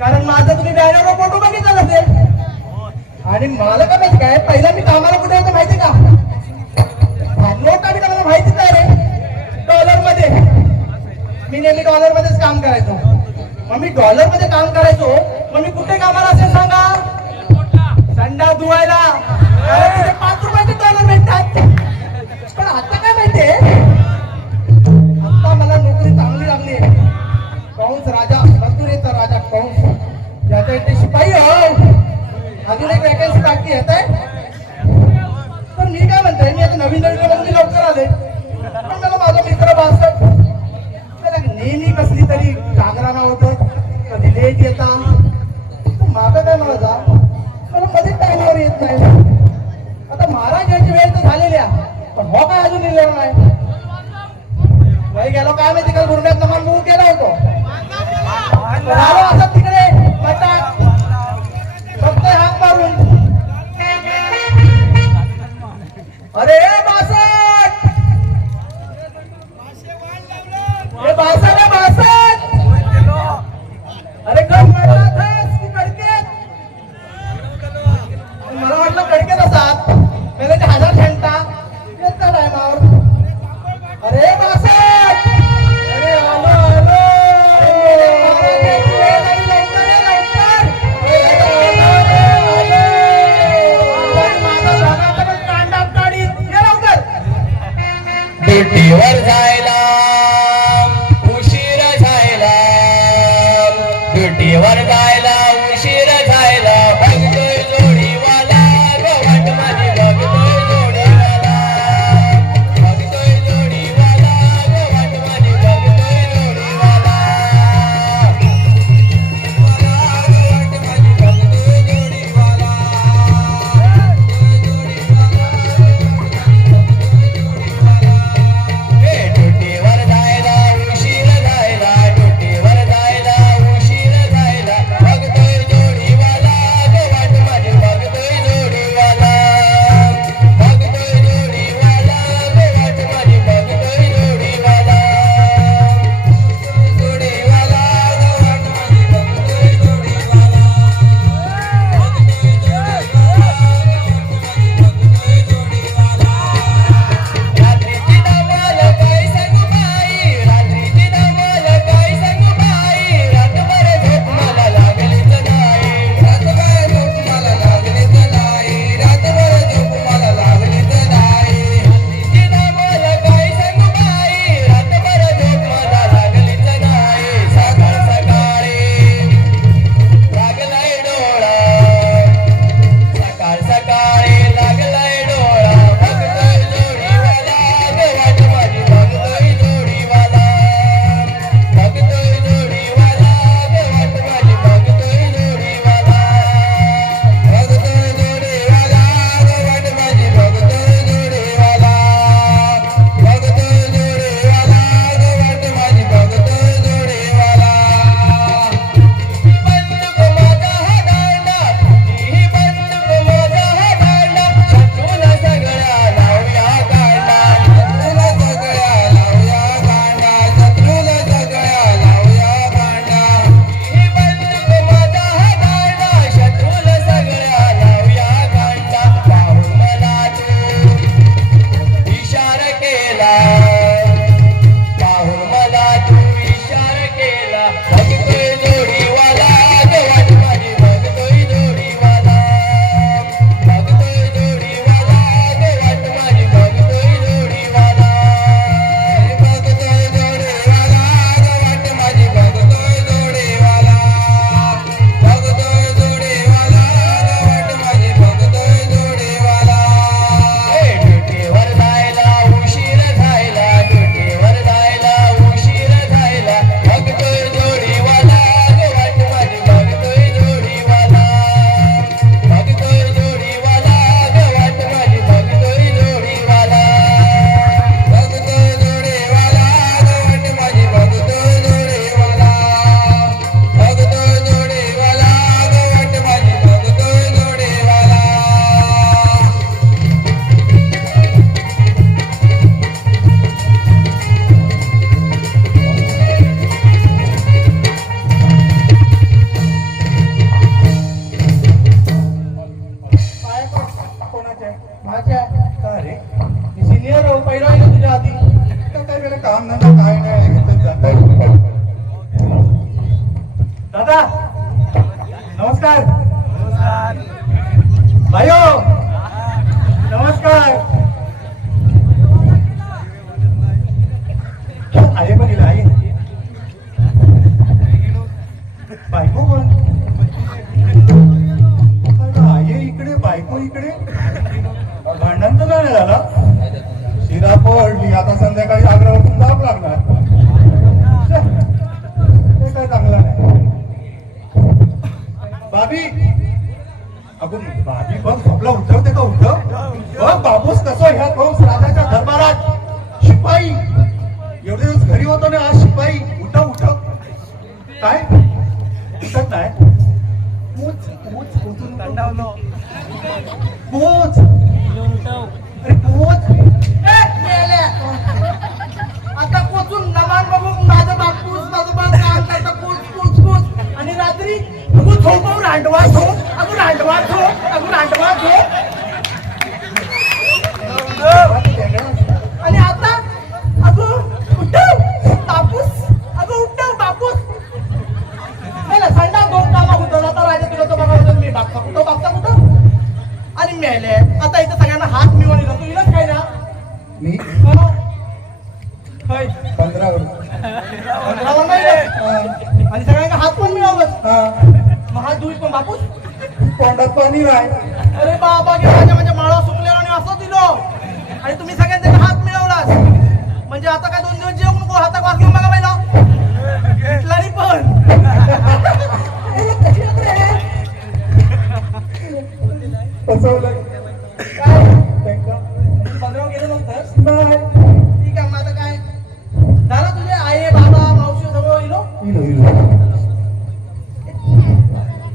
कारण माझा तुम्ही बॅनरवर फोटो बघितला असेल. आणि मला काय माहिती काय, पहिला मी कामाला कुठे होतो माहिती का? नोट आम्ही मला माहितीच नाही रे. डॉलर मध्ये मी नेहमी डॉलर मध्येच काम करायचो. मग मी डॉलर मध्ये काम करायचो. मग मी कुठे कामाला असेल सांगा? संडा धुवायला. 5 रुपयाचे डॉलर भेटतात. पण आता काय माहितीये, आता मला नोकरी चांगली लागली आहे. कंस राजा, मथुरेचा राजा कंस, ज्याच्या इथे शिपाई हो. अजून एक वॅकन्सी बाकी येत आहे. तर मी काय म्हणतोय, मी आता नवीन मी लवकर आले. पण मला माझा मित्र बासट नेहमी कसली तरी जागरणा होतं, कधी लेट येता. माझं काय माझा मला कधीच टाइमवर येत नाही. आता महाराज यांची वेळ तर झालेली आहे, पण हो काय अजून लिहिलेला नाही. वय गेलो काय माहिती का, गुरुनाथ नमान मूव केला होतो. आलो असं तिकडे मटात फक्त हात मारून. अरे बासट, हे बासट आहे बासट. अरे कम की कडकेत? मला वाटलं कडकेत असतात. पहिले 1000 घंटा येतात टायमावर. अरे बासट, अरे आलो आलो. ड्युटीवर जायला उशीर झायला, ड्युटीवर जायला उशीर झायला. बघतोय जोडीवाला गवट माझी, बघतोय जोडीवाला, बघतोय जोडीवाला गवट माझी, बघतोय जोडीवाला, गवट माझी, बघतोय जोडीवाला. ड्युटीवर जायला उशीर झायला, ड्युटीवर जायला उशीर झायला. बघतोय दादा नमस्कार. भाइयो नमस्कार. आहे बघितलं आहे बायको पण आहे इकडे बायको इकडे भांडण तर नाही झाला. शिरा पडली आता संध्याकाळी आग्रावरून जावं लागणार. ते काय चांगलं नाही. बाबी अगो बाबी बघ झोपला उठवते का उठव बघ बाबूस कसं ह्या कंस राजाच्या दरबारात शिपाई एवढे दिवस घरी होतो ना आज शिपाई उठव उठव काय उठत नाही. पोच पोच पोचून पोच अरे पोच आता पोचून नमान बघून माझं बापूस माझं बाप काम करता पोच पोच पोच आणि रात्री अगो झोपवून रांडवा झोप अगो रांडवा झोप अगो रांडवा झोप आणि आता अगो उठव बापूस अगो उठव बापूस नाही ना संडा दोन कामा होतो आता राजा तुला तो बघा मी बापचा कुठं आणि मेले आता इथं सगळ्यांना हात मिळवून येतो तू इलाच काय ना मी 15 वर नाही आणि सगळ्यांना हात पण मिळवलं मग हात धुई पण बापूस तोंडात पाणी नाही. अरे बाबा गे माझ्या माळा सुकलेला आणि असं दिलं आणि तुम्ही सगळ्यांचे हात मिळवलास म्हणजे आता काय 2 दिवस जेवून नको हातात वास घेऊन बघा पहिला हिटलरी पण फसवलं काय 15 गेले नंतर नाही ठीक आहे मग आता काय दादा तुझे आई बाबा मावशी सगळं इलो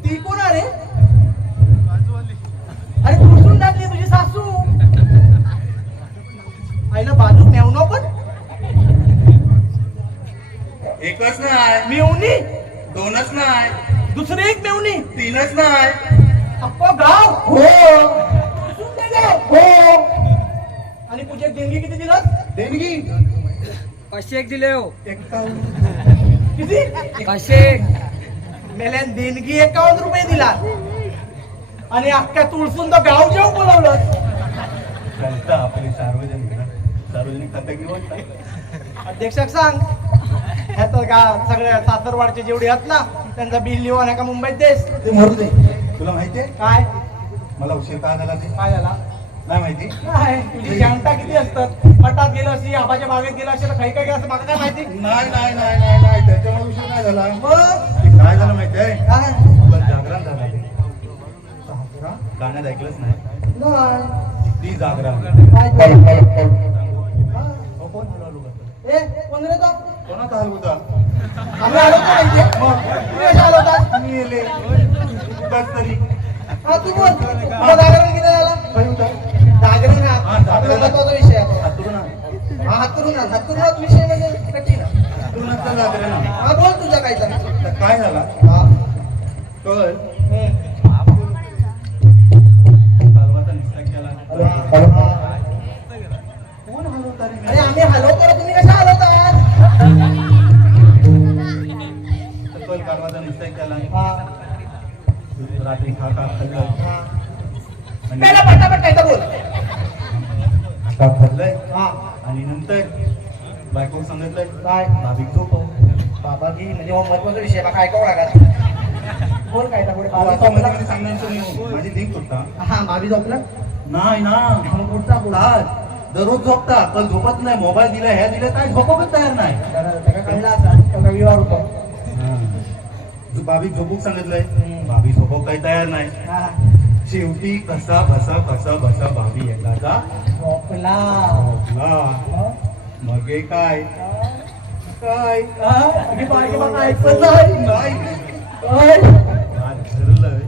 ती कोण अरे अरे पुसून टाकली तुझी सासू आईला बाजू नेवणं पण एकच नाही मेवणी 2च नाही दुसरी एक मेवणी 3च नाही अप्पा गाव हो पुसून दे गाव हो. आणि तुझे देणगी किती दिलास देणगी 500 दिले हो. 51 किती 500 मेल्यान देणगी 51 रुपये दिला आणि अख्ख्या तुळसून तर गाव जेव बोलवलं चालतं आपली सार्वजनिक खातं घेऊन अध्यक्षक सांग ह्यात का सगळ्या सासरवाडचे जेवढे आहेत ना त्यांचा बिल लिहून आहे का मुंबईत देश ते मरू दे. तुला माहितीये काय मला उशीर का झाला ते काय झाला नाही माहिती. नाही तुझी जंटा किती असतात मठात गेलं अशी आबाच्या बागेत गेलं असेल काही काय असं मला काय माहिती नाही नाही नाही नाही नाही त्याच्यामुळे उशीर नाही झाला. मग ते काय झालं माहितीये काय आपलं जागरण झालं ते. सासरा? गाण्यात ऐकलंच नाही नाही ती जागरण काय ते? हा? हो, कोण हलवलं होतं? ए कोण रे तो कोणाचा हलवता आम्ही आलो का माहितीये तुम्ही कशा आलोतात मी येले उगाच तरी हा तू बोल तुला जागरण किती झाला काय होतं? जागरण हा, हा जागरण. महत्वाचा विषय आहे तो. हातरून आण. हा हातूनच विषय म्हणजे कठीण आहे. हातरूनच तर जागरण आहे. हा बोल तुझा काय चालू तर काय झाला हा कळ हलवाचा निस्तार केला. कोण हलवता रे? अरे आम्ही हलवतो तर तुम्ही कशा हलवतात तर कळ कालवाचा निस्तार केला. हा रात्री खा खाल्लं आणि पहिला पटापट काय तर बोल खा खाल्लंय हा आणि नंतर बायको सांगितलंय काय भाभिक झोपव. बाबा की म्हणजे महत्वाचा विषय काय काय लागत बोल काय तर पुढे बाबा झोपला मध्ये सांगण्याचं नाही. माझी लिंक होता हा भाभी झोपला नाही ना मग पुढचा बोल आज दररोज झोपता पण झोपत नाही. मोबाईल दिला ह्या दिल्या काय झोपच तयार नाही. त्याला कळला असा तो रविवार होतो भाभी झोपूक सांगितलंय भाभी झोपव काही तयार नाही. हा शेवटी कसा बसा भाभी एकाचा झोपला झोपला. मग हे काय काय तुझी बायको मला ऐकत नाही नाही हात धरलंय.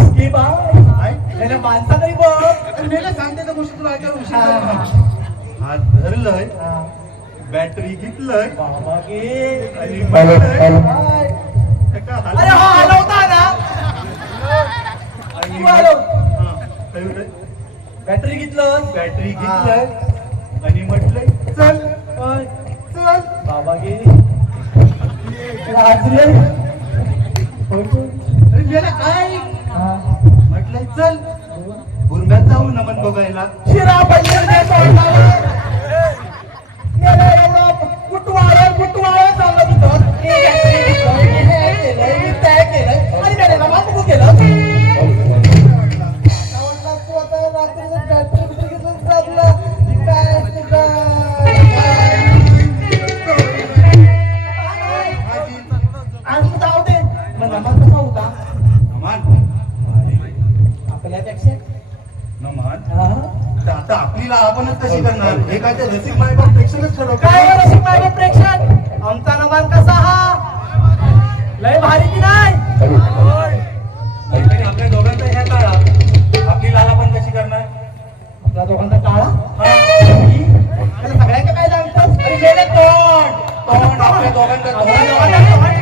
इसकी बाय काय त्याला माणसा नाही बघ अरे मेला सांगते त्या गोष्टी तुला ऐकायला उशीर हा, झाला. हा. हात धरलंय हा. बॅटरी घेतलंय बाबा गे आणि म्हणलंय, बाय. एका अरे हा हलवता ना आणि तू हलव. हा, काय म्हणतोय? बॅटरी घेतलं बॅटरी हा. घेतलंय आणि म्हटलंय चल चल बाबा गे लाजले अरे गेला काय म्हटलंय चल गुरम्यात जाऊ नमन बघायला. शिरा पडले एवढा कुटवाळा चाललं होतं. मी हे केलंय, मी त्या केलंय आणि त्याने नमाज बघू केलं. आता आपलीला आपणच कशी करणार हे काय ते रसिक मायबाप प्रेक्षकच ठरवतात. काय रसिक मायबाप प्रेक्षक आमचा नमान कसा हा लय भारी की नाही. आपल्या दोघांचा ह्या काळा आपली लाला पण कशी करणार. आपल्या दोघांचा काळा सगळ्यांना काय सांगतात तोंड आपल्या दोघांचा तोंड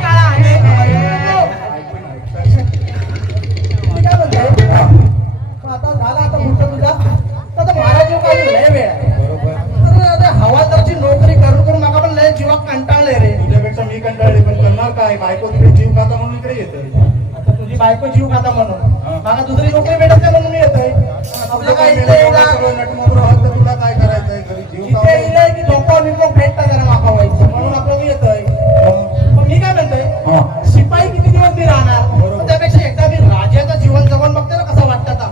काळा आहे. काय म्हणते आता झाला आता मोठं तुझा आता महाराज काढून लय वेळ हवालदारची नोकरी करून करून मला पण लय जीवा कंटाळले रे. तुझ्यापेक्षा मी कंटाळले पण करणार काय बायको तिकडे जीव खाता म्हणून इकडे येतोय. आता तुझी बायको जीव खाता म्हणून मला दुसरी नोकरी भेटत नाही म्हणून मी येतोय. आपलं काय नटमोर आहोत तर तुला काय करायचंय घरी जीव इथे की झोपा बिपो भेटता जरा माका व्हायची म्हणून आपलं मी येतोय. मग मी काय म्हणतोय शिपाई किती दिवस मी राहणार त्यापेक्षा एकदा मी राजाचं जीवन जगून बघते ना कसं वाटतं आता.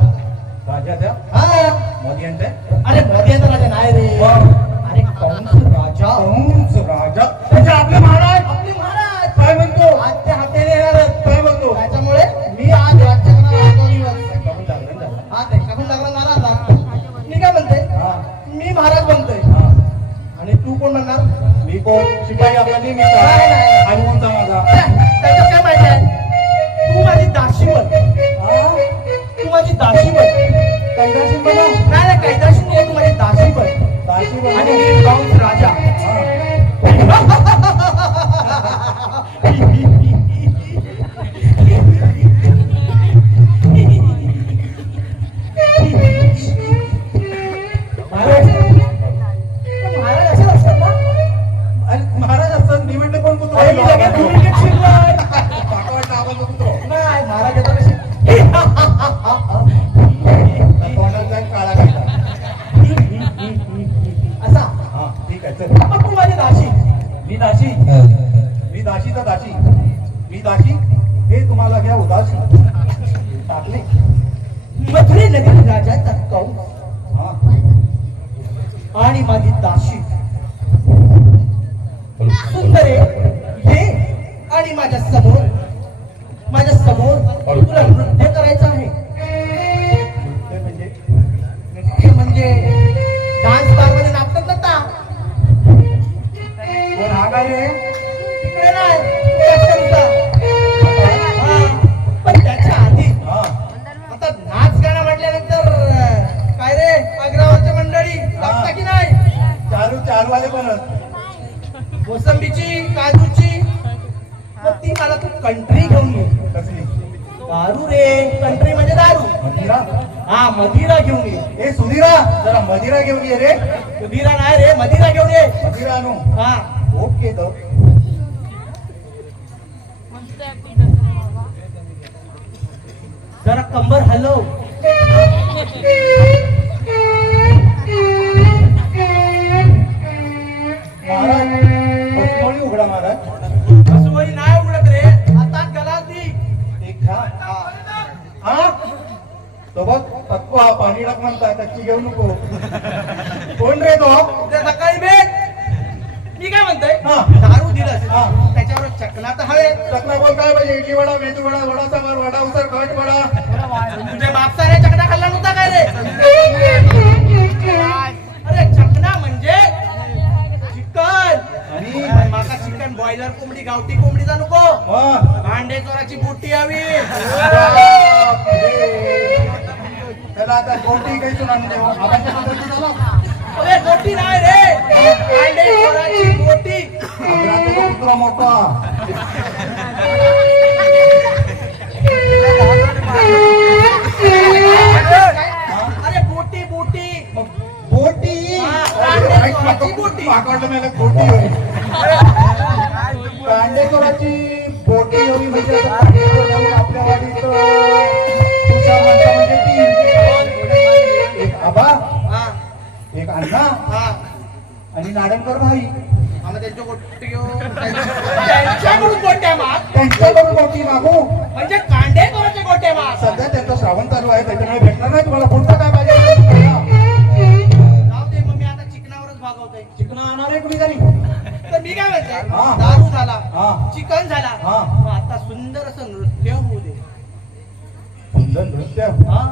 राजाच्या हा मोदी यांच्या अरे मोदी यांचा राजा नाही रे. अरे कंस राजा म्हणजे आपले महाराज आपले महाराज काय म्हणतो आज ते हातेने येणारच. काय म्हणतो त्याच्यामुळे मी आज राज्याकडे हा ते टाकून लागला नाराज आता. मी काय म्हणते मी महाराज बनतोय आणि तू कोण म्हणणार. मी कोण शिपाई आपला नाही, नेहमीचा नाही. आणि कोणता माझा त्याच्यात काय माहिती आहे तू माझी दाशी बन. तू माझी दाशी बन. कैदाशी बनव नाही कैदाशी नाही तू माझी दाशी बन दाशी बनव आणि मी कंस राजा. महाराज असे असतात ना. अरे महाराज असतात मी म्हटलं कोण कुत्रा अरे मी लगेच भूमिकेत शिरलोय. वाटतं आवाज कुत्रो नाही महाराज येतात कसे तोंडात जाईल काळा काढला. असा. हा ठीक आहे चल. मग तू माझी दाशी. मी दाशी मी दाशीचा दाशी मी दाशी हे तुम्हाला घ्या उदासी टाकले. मथुरे नगरी राजाचा कंस हा आणि माझी दाशी सुंदरे ये आणि माझ्या समोर तुला नृत्य करायचं आहे. नृत्य म्हणजे डान्स बार मध्ये नाचतात ना ता. कोण हा काय रे तिकडे नाही त्याच्या पण त्याच्या आधी हा आता नाच गाणं म्हटल्यानंतर काय रे अग्रावरची मंडळी लागता की नाही. चारू वाले पण मोसंबीची काजूची मग ती मला तू कंट्री घेऊन ये. कसली दारू रे कंट्री म्हणजे दारू. मदिरा हा मदिरा घेऊन ये. ए सुधीरा जरा मदिरा घेऊन ये रे. मदिरा नाही रे मदिरा घेऊन ये. मदिरा आणू हा ओके तर जरा कंबर हलव. महाराज बसमोळी उघडा महाराज. कसोई नाही उघडत रे हातात गलास दी. एक खा हा तो बघ तत्व हा पाणी टाक म्हणता कच्ची घेऊ नको. कोण रे तो उद्या सकाळी भेट. मी काय म्हणतोय हा. दारू दिलंस हा. त्याच्यावर चकला तर हवे. चकना बोल काय पाहिजे इडली वडा मेदू वडा वडा सांबार वडा उसर खट वडा. तुझ्या बापसाने चकना खाल्ला नव्हता काय रे. अरे चकना म्हणजे चिकन आणि माका चिकन बॉयलर कोंबडी गावठी कोंबडीचा नको. हा भांडे चोराची बोटी हवी. त्याला आता कोणती काही सुना देऊ आपण झाला अरे बोटी नाही रे भांडे चोराची बोटी. कुत्रा मोठा अरे बोटी बोटी बोटी बोटी पाकडलं मला बोटी होईल कांडेचोराची बोटी होईल म्हणजे चार माणसं म्हणजे तीन. एक आबा, हा एक अण्णा हा आणि नाडणकर भाई. आम्हाला त्यांच्या गोष्टी त्यांच्याकडून गोट्या माग त्यांच्याकडून मोठी मागू. म्हणजे कांडे कोणाचे गोट्या माग सध्या त्यांचा श्रावण चालू आहे त्याच्यामुळे भेटणार नाही तुम्हाला. पुढचं काय पाहिजे जाऊ दे मग मी आता चिकनावरच भागवतोय. चिकन आणणार आहे कुणी तरी. तर मी काय म्हणते हा. दारू झाला हा. चिकन झाला हा. मग आता सुंदर असं नृत्य होऊ दे. सुंदर नृत्य. हा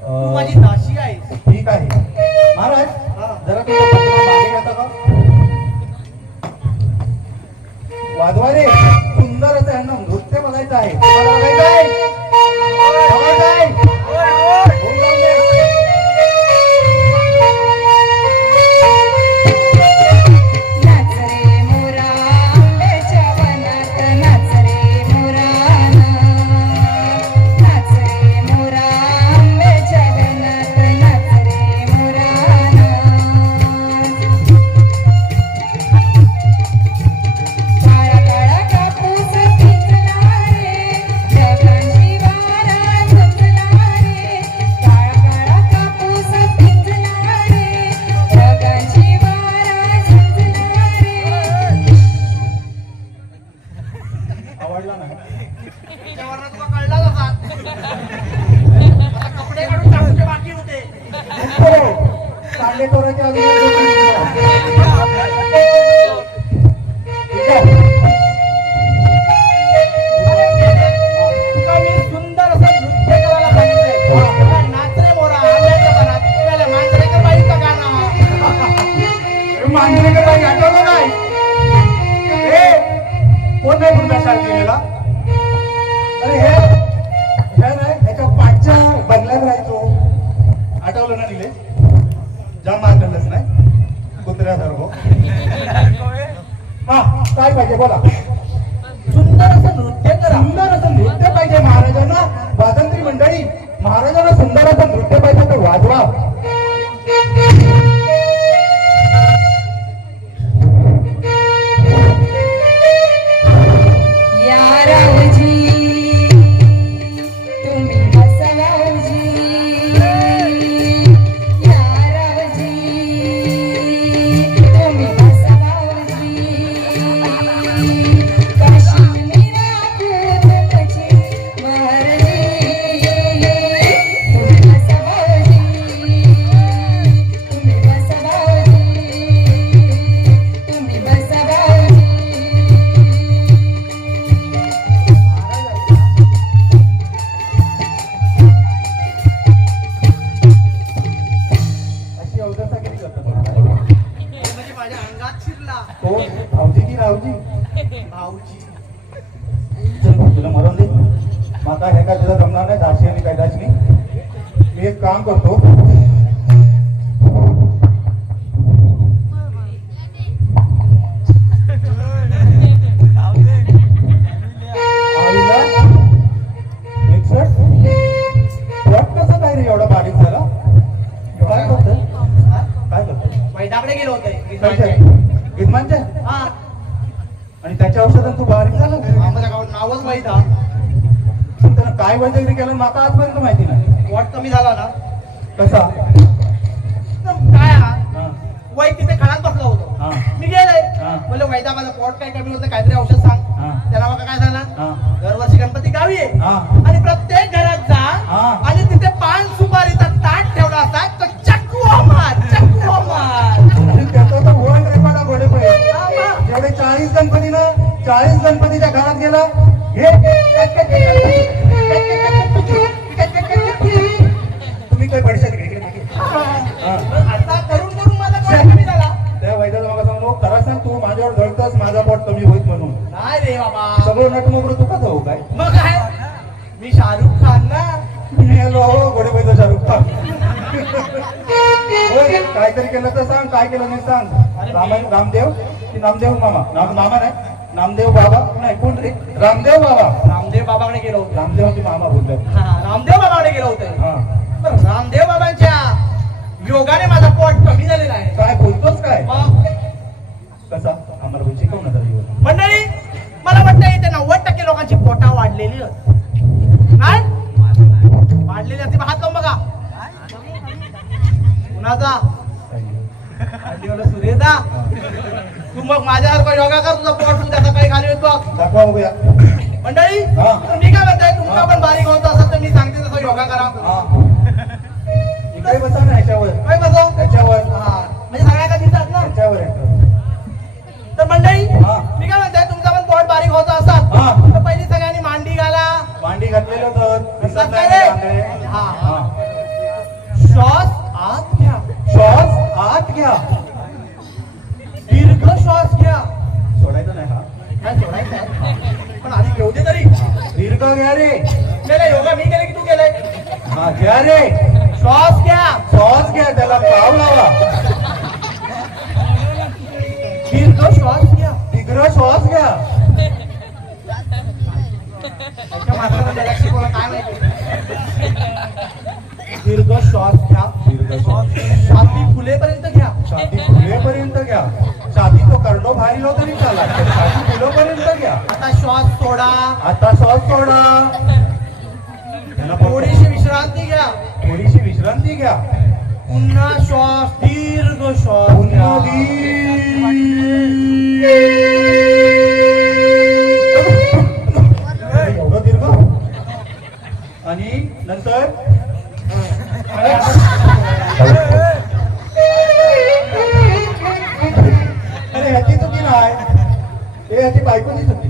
तू माझी दासी आहेस. ठीक आहे महाराज. हा. जरा तुमचं पत्र मागे घेता का? वाजवारे सुंदर असं यांना नृत्य बघायचं आहे. तुम्हाला बघायचं आहे? बघायचं आहे? होऊन जाऊ दे. नाच रे मोरा आंब्याच्या वनात नाच रे मोरा नाच रे मोरा आंब्याच्या वनात नाच रे मोरा काळा काळा कापूस पिंजला रे जगांची वारा झुंजला रे काळा काळा कापूस पिंजला रे जगांची वारा झुंजला रे आवडला नाही. त्याच्यावरनं तुला कळला का? आता कपडे काढून टाकूचे बाकी होते. कांडे तोराचे अजून एक गोष्ट. ठीक आहे. तुला मी सुंदर असं नृत्य करायला सांगितलंय. तुला नाच रे मोरा आंब्याच्या वनात. तुला मांजरेकर बाईचं गाणं. मांजरेकर बाई आठवलं नाही? कोण नाही पुढचा शाळ केलेला? अरे हे नाही ह्याच्या पाठच्या बदल्यात राहायचो. आठवलं ना निलेश? जाम मारलेलंच नाही कुत्र्यासारखं. हा काय पाहिजे बोला. सुंदर असं नृत्य करा. सुंदर असं नृत्य पाहिजे महाराजांना. वाजंत्री मंडळी महाराजांना सुंदर असं नृत्य पाहिजे तर वाजवा. या रावजी तुम्ही बसवावजी या रावजी तुम्ही बसवावजी काश्मीरा तुमची मर्जी तुम्ही बसवावजी तुम्ही बसवावजी तुम्ही बसवावजी अशी अवदसागिरी करतात. हे म्हणजे माझ्या अंगात शिरला. हो भाऊजी की रावजी? भाऊजी चल भाऊ, तुला मरण दे. माता हे काय तुला जमणार नाही. दाशी आणि काय दाशी मी एक काम करतो. आईला 61 पोट कसं काय रे एवढा बारीक झाला? काय करतोय? काय करतोय? वैदाकडे गेलो होते. गिजमानच्या हा आणि त्याच्या औषधात तू बारीक झाला. आम्हाला गावात नावच वैदा. पण त्यानं काय वैद्यकीय केलं माका आजपर्यंत माहिती नाही. वॉट कमी झाला ना कसा? तर काय हा हा. वै तिथे खणात बसलो होतो. हा. मी गेले हा. बोले वैदा माझं पोट काय कमी होतं काहीतरी औषध सांग. हा. त्याला मग काय सांगला हा. दरवर्षी गणपती गावी आहे हा. आणि प्रत्येक घरात जा हा. आणि तिथे पान सुपारीचा ताट ठेवला असता तर चक्कू मार चक्कू मार. आणि त्याचा तर वर्ल्ड रेकॉर्ड आहे घोडे पहिले. हा, मग. जेवढे 40 गणपती ना 40 गणपतीच्या घरात गेला हे तुम्ही काय पडशात इकडे? हा. आता करून करून माझा पोट कमी झाला. त्या वैद्याचा मला सांगू खरा सांग तू माझ्यावर जळतस माझा पोट कमी होईल म्हणून. नाही रे बाबा सगळं नटमोगरं तू कसं हो काय? मग काय मी शाहरुख खान ना. मी आलो हो घोडे पैसा शाहरुख खान. होय, काहीतरी केलं तर सांग. काय केलं नाही सांग. रामदेव की नामदेव मामा? मामा नाही नामदेव बाबा नाही कोण रे? रामदेव बाबा. रामदेव बाबाकडे गेलो होतो. रामदेवची मामा बोलले. हा रामदेव बाबाकडे गेलो होतो. हा पण रामदेव बाबांच्या योगाने माझा पोट कमी झालेला आहे. काय बोलतोस काय? मग कसा आम्हाला बोल शिकव ना जरा योग. मंडळी मला वाटतं इथे 90% लोकांची पोटा वाढलेली आहेत. काय वाढलेली असते हात लावून बघा. कुणाचा सुरेदा? तू मग माझ्यासारखा योगा कर, तुझा पोट तुझ्या सकाळी खाली येतो. दाखवा बघूया. मंडळी हा. मी काय म्हणताय, तुमचा पण बारीक होत असेल तर मी सांगते तसं योगा करा. इकडे बसा ना ह्याच्यावर. काय बसव? ह्याच्यावर. हा म्हणजे सगळ्या का दिसतात ना. ह्याच्यावर आहे. तर मंडळी हा. मी काय म्हणताय, तुमचा पण पोट बारीक होत असाल हा. तर पहिली सगळ्यांनी मांडी घाला. मांडी घातलेलं होतं. दिसत दिसत नाही नाही कांदे. रे? हा. हा. श्वास आत घ्या, श्वास आत घ्या. दीर्घ श्वास घ्या. सोडायचं नाही हा. काय सोडायचं आहे? पण आधी घेऊ दे तरी. दीर्घ घ्या रे. केलंय योगा मी केलं की तू केलंय? हा घ्या रे. श्वास घ्या, श्वास घ्या, त्याला पाव लावा. दीर्घ श्वास घ्या. दीर्घ श्वास घ्या. त्याच्या मागचं त्याला शिकवलं काय माहिती. दीर्घ श्वास घ्या. दीर्घ श्वास. छाती फुलेपर्यंत घ्या. छाती फुलेपर्यंत घ्या. छाती तो करडो बाहेर तरी चाला, छाती फुलेपर्यंत घ्या. आता श्वास सोडा. आता श्वास सोडा. त्यांना थोडीशी विश्रांती घ्या. थोडीशी विश्रांती घ्या. पुन्हा श्वास, दीर्घ श्वास पुन्हा घ्या. एवढं दीर्घ. आणि नंतर अरे ह्याची चुकी नाही, हे ह्याची बायकोची चुकी.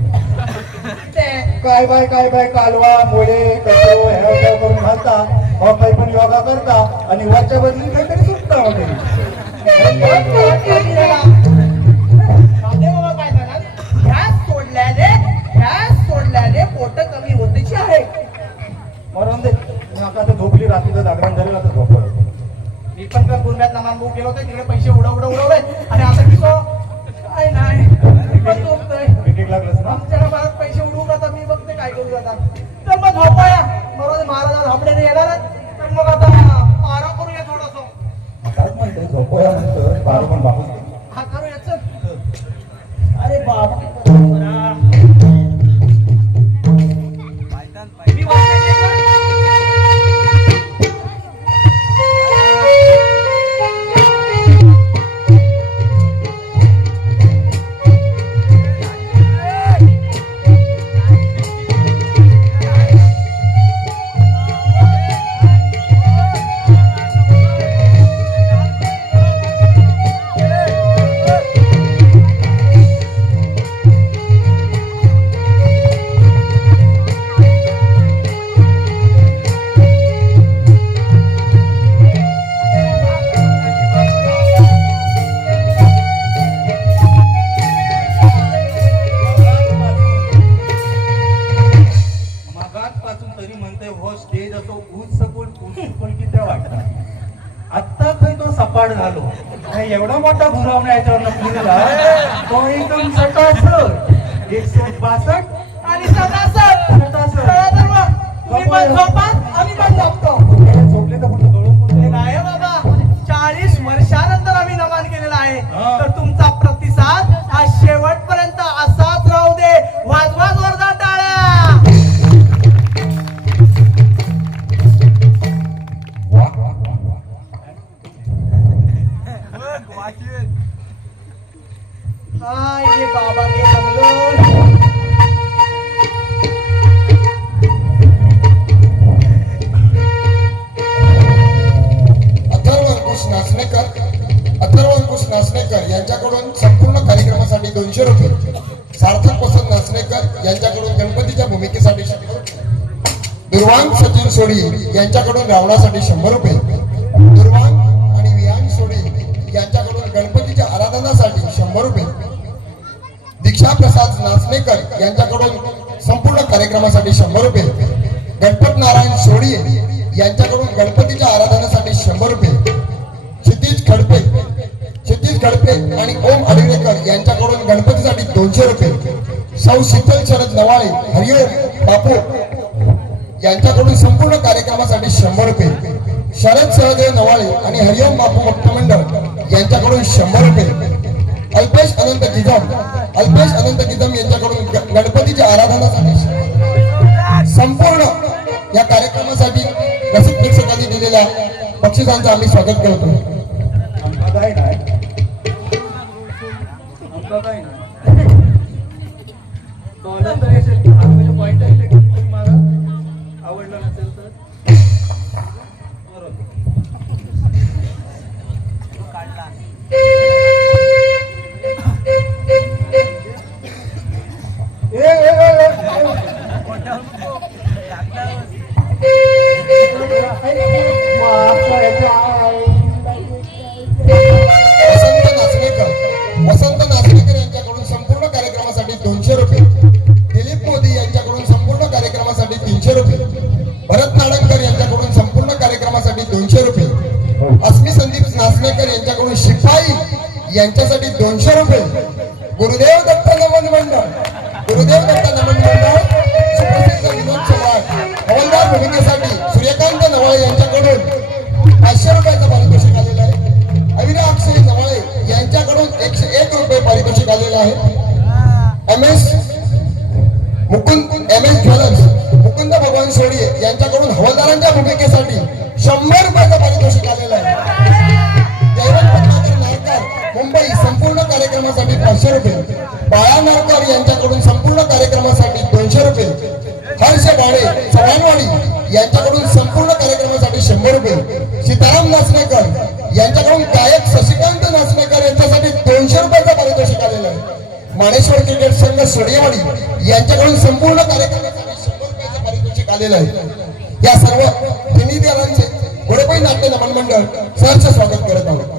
काय बाय कालवा मोळे कचरो हे करून घालता, मग काही पण योगा करता आणि वरच्या बदली काहीतरी सुटता वगैरे. गॅस सोडल्याने पोट कमी होतेची आहे. म्हणून दे आता झोपली, रात्रीचं जागरण झालं, आता झोपलं. मी पण तर गुरम्यात नमान बुक केलं होतं, तिकडे पैसे उडवले आणि आता किसो काय नाही झोपतोय. विकेट लागलंच ना. आमच्या घरात पैसे उडवू आता मी बघते काय करू आता. तर मग झोपाया बरोबर महाराज झापडे येणार तर मग आता आराम करूया थोडस. काय म्हणते झोपूया म्हणतं, बारा पण बापूस. हा करूया चल. अरे बाबा मी वाटते झालो. एवढा मोठा घुरावणे याच्यावर पुण्याला तो एकदम सटासर 162 आणि सटासट तुम्ही पण झोपा आम्ही पण झोपतो. झोपले तर कुठं कळून नाही बाबा, 40 वर्षानंतर आम्ही नमन केलेला आहे. हा. तर तुमचा प्रतिसाद हा शेवटपर्यंत असाच राहू दे. वाजवा जोरदार टाळ्या. ये बाबा के जमलोन. अथर्व नाचणेकर यांच्याकडून संपूर्ण कार्यक्रमासाठी 200 रुपये. सार्थक वसंत नाचणेकर यांच्याकडून गणपतीच्या भूमिकेसाठी 100 रुपये. दुर्वांग सचिन सोडी यांच्याकडून रावणासाठी 100 रुपये. दुर्वांग आणि विहान सोडी यांच्याकडून गणपतीच्या आराधनासाठी 100 रुपये. दीक्षा प्रसाद नाचणेकर यांच्याकडून संपूर्ण कार्यक्रमासाठी 100 रुपये. गणपत नारायण सोडी यांच्याकडून गणपतीच्या आराधनासाठी 100 रुपये. क्षितिज खडपे आणि ओम अडिरेकर यांच्याकडून गणपतीसाठी 200 रुपये. सौ शीतल शरद नवाळे हरिओम बापू यांच्याकडून संपूर्ण कार्यक्रमासाठी 100 रुपये. शरद सहदेव नवाळे आणि हरिओम बापू भक्त मंडळ यांच्याकडून 100 रुपये. अल्पेश अनंत गिदम यांच्याकडून गणपतीच्या आराधनासाठी संपूर्ण या कार्यक्रमासाठी रसिक प्रेक्षकांनी दिलेल्या बक्षिसांचं आम्ही स्वागत करतो. आमका काय नाही कॉलर तर असे पॉईंट आहे की तुम्ही मला आवडलं नसेल तर बरोबर. वसंत नाचणेकर यांच्याकडून संपूर्ण कार्यक्रमासाठी 200 रुपये. दिलीप मोदी यांच्याकडून संपूर्ण कार्यक्रमासाठी 300 रुपये. भरत नाडककर यांच्याकडून संपूर्ण कार्यक्रमासाठी 200 रुपये. अस्मी संदीप नाचणेकर यांच्याकडून शिपाई यांच्यासाठी 200 रुपये. गुरुदेव दत्त नमन मंडळ सुप्रसिद्ध विनोद चव्हाण हवालदार भूमिकेसाठी सूर्यकांत नवाळे यांच्याकडून 500 रुपयाचं पारितोषिक आलेलं आहे. अविरा अक्षय नवाळे यांच्याकडून 101 रुपये पारितोषिक आलेलं आहे. एमएस ज्वेलर्स मुकुंद भगवान सोडिये यांच्याकडून हवालदारांच्या भूमिकेसाठी 100 रुपयाचं पारितोषिक आलेलं आहे. जयवंत पद्माकर नारकर मुंबई संपूर्ण कार्यक्रमासाठी 500 रुपये. बाळा नारकर यांच्याकडून संपूर्ण कार्यक्रमासाठी 200 रुपये. हर्ष बाळे चव्हाणवाडी यांच्याकडून संपूर्ण कार्यक्रमासाठी 100 रुपये. सीताराम नाचणेकर यांच्याकडून गायक शशिकांत नाचणेकर यांच्यासाठी 200 रुपयाचं पारितोषिक आलेलं आहे. माणेश्वर क्रिकेट संघ सोडियावाडी यांच्याकडून संपूर्ण कार्यक्रमासाठी 100 रुपयाचं पारितोषिक आलेलं आहे. या सर्व तिन्ही दलांचे घोडेपै नाट्य नमन मंडळ सहर्ष स्वागत करत आहोत.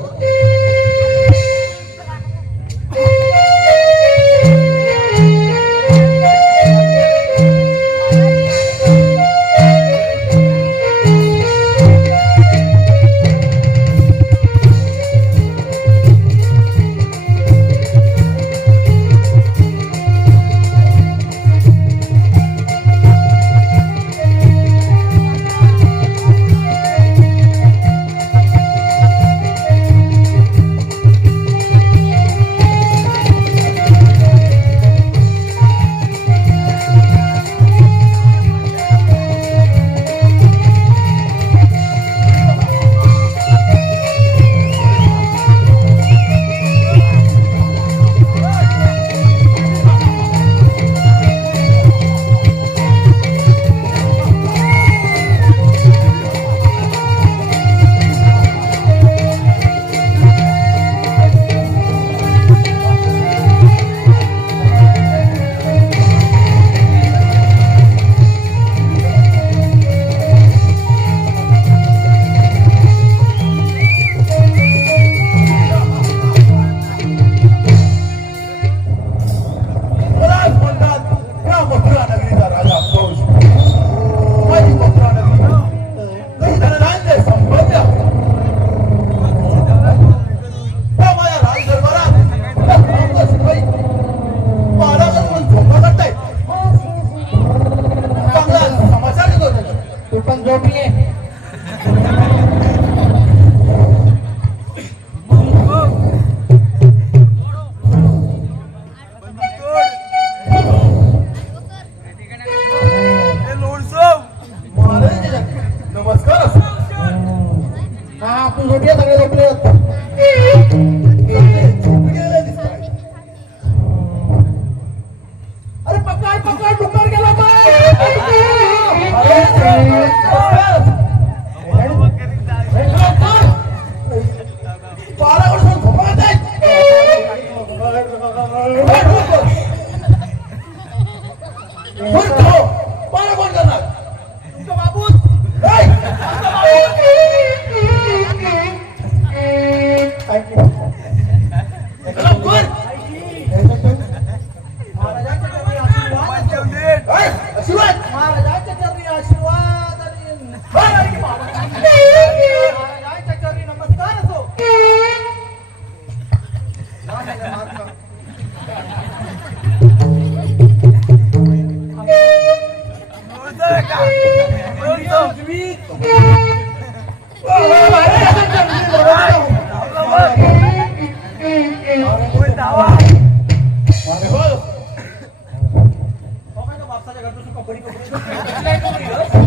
बापसाच्या घरचं कपडे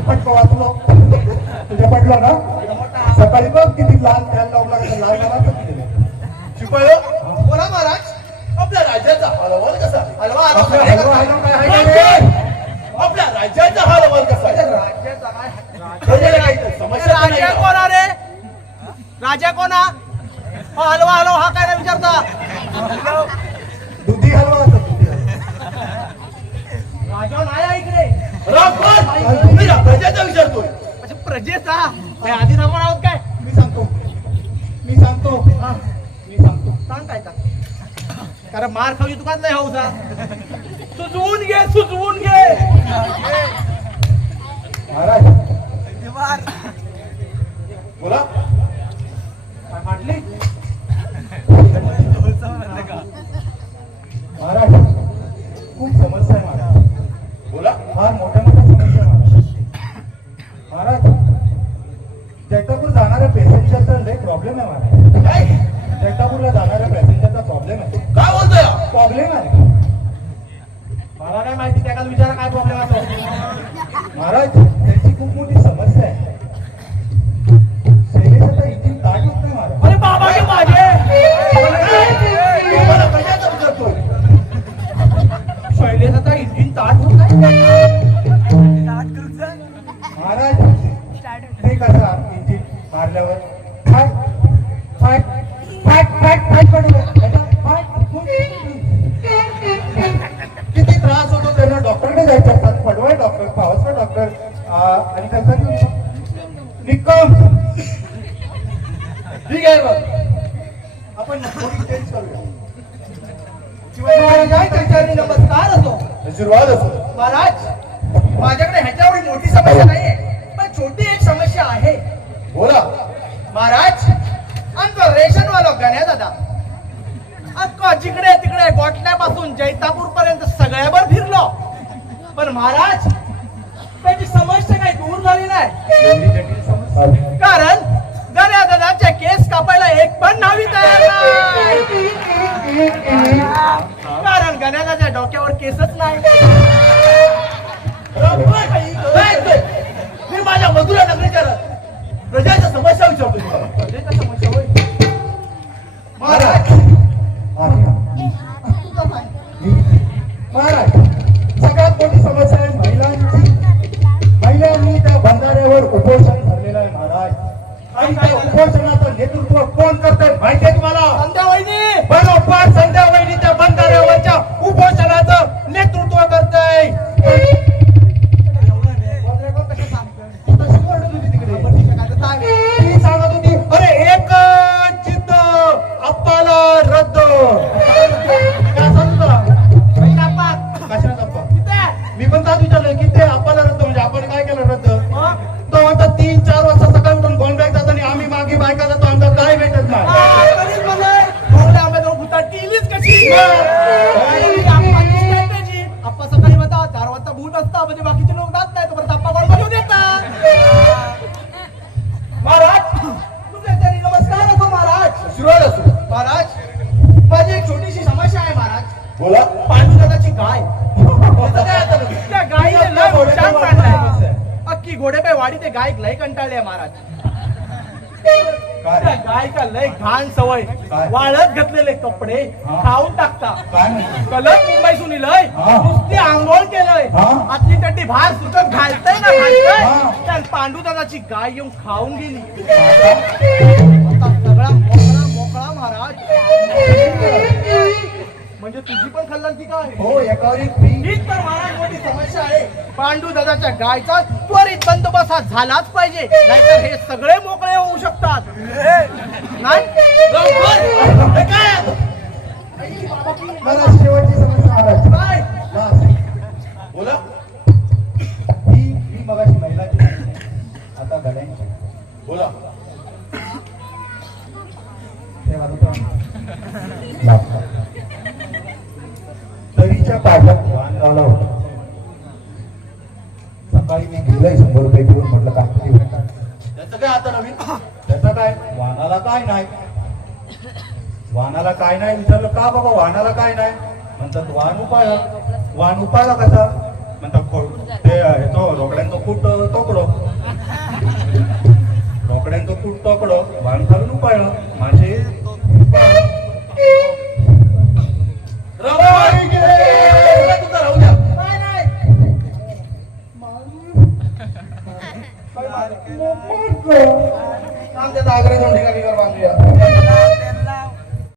फटका वाचलो तुझ्या पडलं ना सकाळी बघ किती लाल फॅन लावला लाल मला शिपाई बोला महाराज आपल्या राज्याचा हालवाल कसा हलवा आपलं हलवा हलवा काय आहे का रे? आपल्या राज्याचा हालवाल कसा राज्याचा काय समस्या राजा कोण रे राजा कोणा हलवा हलवा हा काय नाही विचारता दुधी हलवा असतो दुधी हलवा. राजा नाही आहे इकडे रामपाल मी प्रजेचा विचारतोय अच्छा प्रजेचा ते आधी थांबणार आहोत काय मी सांगतो मी सांगतो सांग काय सांग कारण मार खावी दुकान नाही हौसा सुचवून घे महाराज बोला काय म्हटली महाराज खूप समस्या आहे महाराज बोला फार मोठ्या समस्या आहे महाराज जैतापूर जाणाऱ्या पॅसेंजरचा लय प्रॉब्लेम आहे महाराज काय जैतापूरला जाणाऱ्या पॅसेंजरचा प्रॉब्लेम आहे काय बोलतोय प्रॉब्लेम आहे मला काय माहिती त्या विचारा काय प्रॉब्लेम असतो महाराज त्याची खूप मोठी समस्या आहे शैलेश आता इथे ताट होत नाही महाराज अरे बाबा के माझे मला प्रजेचा विचारतोय शैलेश आता इंजिन ताट होत नाही महाराज ते कसं इंजिन मारल्यावर फाट फाट फाट फाट फाट पडलं आता फाट किती त्रास होतो त्यांना डॉक्टरकडे जायचे असतात पडवळ डॉक्टर पावसकर डॉक्टर आणि त्यांचा निकम ठीक आहे मग आपण थोडी चेंज करूया महाराज नमस्कार असो आशीर्वाद असो महाराज माझ्याकडे ह्याच्यावर मोठी समस्या नाहीये पण छोटी एक समस्या आहे बोला महाराज आमचं रेशनवाला गण्या दादा अख्खा जिकडे तिकडे गोठण्यापासून जैतापूर पर्यंत सगळ्यावर फिरलो पण महाराज त्याची समस्या काही दूर झाली नाही कारण गण्या दादाचे केस कापायला एक पण नावी तयार नाही कारण गण्या दादाच्या डोक्यावर केसच नाही मी माझ्या मधुरा नगरीच्या प्रजाच्या समस्या विचारतो तुम्हाला प्रजेच्या समस्या होय महाराज महाराज सगळ्यात मोठी समस्या आहे महिलांनी त्या बंधाऱ्यावर उपोषण धरलेलं आहे महाराज आणि त्या उपोषणाचं नेतृत्व कोण करतंय माहितीये तुम्हाला संध्या वहिनी बरोबर संध्या वहिनी त्या बंधाऱ्यावरच्या उपोषणाचं नेतृत्व करतंय ती सांगत होती अरे एक जिद्द अप्पाला रद्द कशाचा अप्पा मी पण ताच विचारलं की ते अप्पाला रद्द म्हणजे आपण काय केलं रद्द तो म्हणता 3-4 वाजता सकाळी उठून गोल बॅग जातो आणि आम्ही मागे बायका जातो आमचा काय भेटत नाही आप्पा सकाळी म्हणता 4 वाजता बूट असता म्हणजे बाकीचे लोक जात नाही तोपर्यंत आप्पा गोल बनवून देतात महाराज तुमच्या नमस्कार असो महाराज आशीर्वाद असो महाराज माझी एक छोटीशी समस्या आहे महाराज बोला पांडुदादाची गाय त्याचं काय आता नवीन? त्या गायीने लय मोठ्यात पाडलाय अख्खी घोडेपे वाडी ते गाय लय कंटाळले महाराज त्या गायका लय घाण सवय वाळत घातलेले कपडे खाऊन टाकता कलर मुंबईसून इलय नुसती आंघोळ केलंय आतली टड्डी बाहेर सुटत घालतय ना घालतय त्या पांडुदादाची गाय येऊन खाऊन गेली आता सगळा मोकळा मोकळा महाराज म्हणजे तुझी पण खाल्ला की काय हो एकावर एक फ्री हीच तर महाराज मोठी समस्या आहे पांडू दादाच्या गायचा त्वरित बंदोबस्त हा झालाच पाहिजे नाहीतर हे सगळे मोकळे होऊ शकतात नाही हे काय आता? महाराज शेवटची समस्या महाराज काय बस. बोला ही मगाशी महिलाची आता गड्यांची बोला ते तरीच्या पाठ्यात वाहन लावला होता सकाळी मी गेलोय 100 रुपये घेऊन म्हटलं काहीतरी भेटतात त्याचं काय आता नवीन त्याचं काय वाहनाला काय नाही वाहनाला काय नाही विचारलं का बाबा वाहनाला काय नाही म्हणतात वाहन उपाय कसा म्हणता ते ह्याचो रोकड्यांचो कूट तोकडो रोकड्यांचो कूट तोकडो भान घालून उपाळ्ळो माझे तुझं राहू द्या नाही नाही आमच्या आग्रह दोन ठिकाणी कर बांधूया